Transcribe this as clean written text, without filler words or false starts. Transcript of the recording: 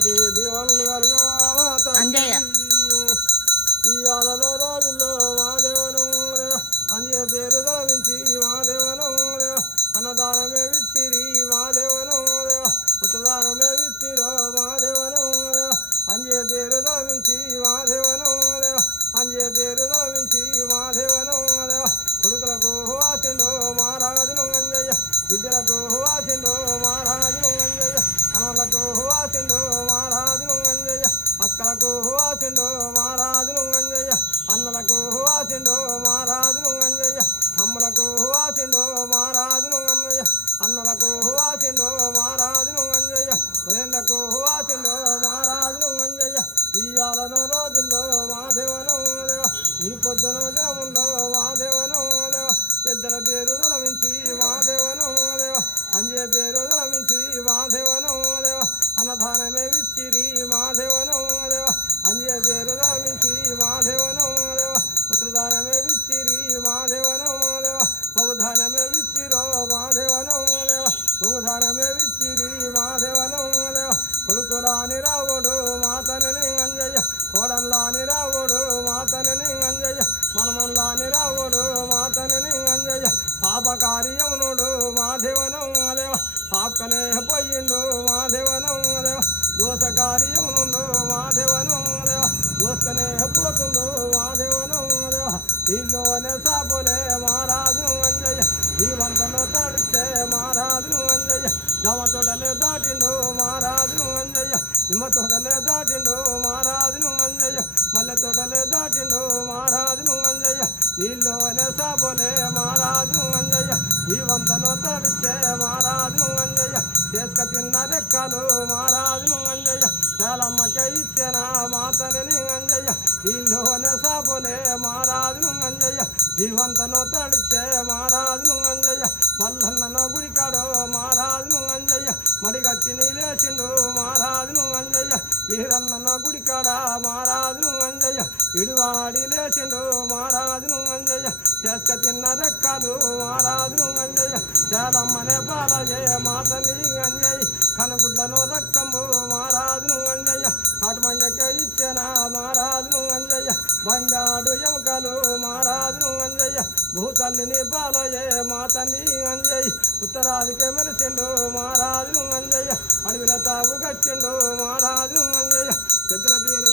కోటి దీవనులు అంజయ్య ఇయాలలో రోజుల్లో మాదేవనం అంజయ్య పేరు తలవించి మాదేవనం అన్నదానమే విచ్చిరి మాదేవనం ఉత్తదానమే విచ్చిరో మాదేవనం అంజయ్య పేరు తలవించి మాదేవనం అంజయ్య పేరు తలవించి మాదేవనం కొడుకులకు వాసిండో మహారాజును అంజయ్య విద్యలకు వాసిండో మహారాజును అంజయ్య అన్నలకు వాసిండో మహారాజును అంజయ్య అక్కలకు వాసిండో మహారాజును అంజయ్య అన్నలకు వాసిండో మహారాజును అంజయ్య తమ్ములకు వాసిండో మహారాజును అన్నయ్య అన్నలకు వాసిండో మహారాజును అంజయ్య ఉదయంలకు వాసిండో మహారాజును అంజయ్య ఇయాలను రోజుల్లో మాదేవనం దేవ ఈ పొద్దున జనముందో మాదేవనం దేవ పెద్దల పేరు తలమించి మాదేవనం దేవ అంజయ్య పేరు తలమించి మాదేవనం దేవ అన్నదానమే విచ్చిరి మాదేవనం దేవ అంజయ్య పేరు తలమించి మాదేవనం దేవ ఉత్తరదానమే విచ్చిరి మాదేవనం దేవ బహుధానమే విచ్చిరో మాదేవనం దేవ బహుధానమే విచ్చిరి మాదేవనం దేవ కొడుకులాని రావుడు మాతని అంజయ్య కోడల్లాని రావుడు మాతని అంజయ్య మనమల్లాని రావుడు మాతని అంజయ్య పాపకార్యమునుడు మాదేవనం దేవ పాపకనే పోయిండు మాదేవనం దేవ దోషకార్యమునుడు మాదేవనం దేవ దోస్తనే పోతుండు మాదేవనం దేవ ఇల్లోనే సాపులే మహారాజు అంజయ్య జీవంతలో తడిస్తే మహారాజు అంజయ్య జమ తోటలే దాటిండు మహారాజు అంజయ్య నిమ్మ తోటలే దాటిండు మహారాజును అంజయ్య మల్లె తోటలే దాటిండు మహారాజును అంజయ్య నీళ్ళోనే సాపులే మహారాజు అంజయ్య జీవంతలో తడిస్తే మహారాజు అంజయ్య చేసుక తిన్న రెక్కలు మహారాజును అంజయ్య చాలమ్మకే ఇచ్చిన మాతని అంజయ్య నీళ్ళోనే సాపులే మహారాజును అంజయ్య జీవంతలో తడిస్తే మహారాజును అంజయ్య మల్లన్నలో గుడికాడు మహారాజును అంజయ్య మడిగట్టి నీలేసిండు మహారాజును అంజయ్య ఈరన్నలో గుడికాడ మహారాజును అంజయ్య ఇడివాడి లేచిండు మహారాజును అంజయ్య చేసుక తిన్న రెక్కలు మహారాజును అంజయ్య చాలమ్మనే పాలయ్యే మాతని అంజయ్య కనగుడ్లను రక్తము మహారాజును అంజయ్య కాటుమయ్యకే ఇచ్చిన మహారాజును అంజయ్య బంగాడు ఎముకలు మహారాజును అంజయ్య భూతల్లిని బాలయ్యే మాతని అంజయ్య ఉత్తరాదికే మెరిసిండు మహారాజును అంజయ్య అడవిల తాగు కట్టిండు మహారాజు అంజయ్య పెద్దల పేరు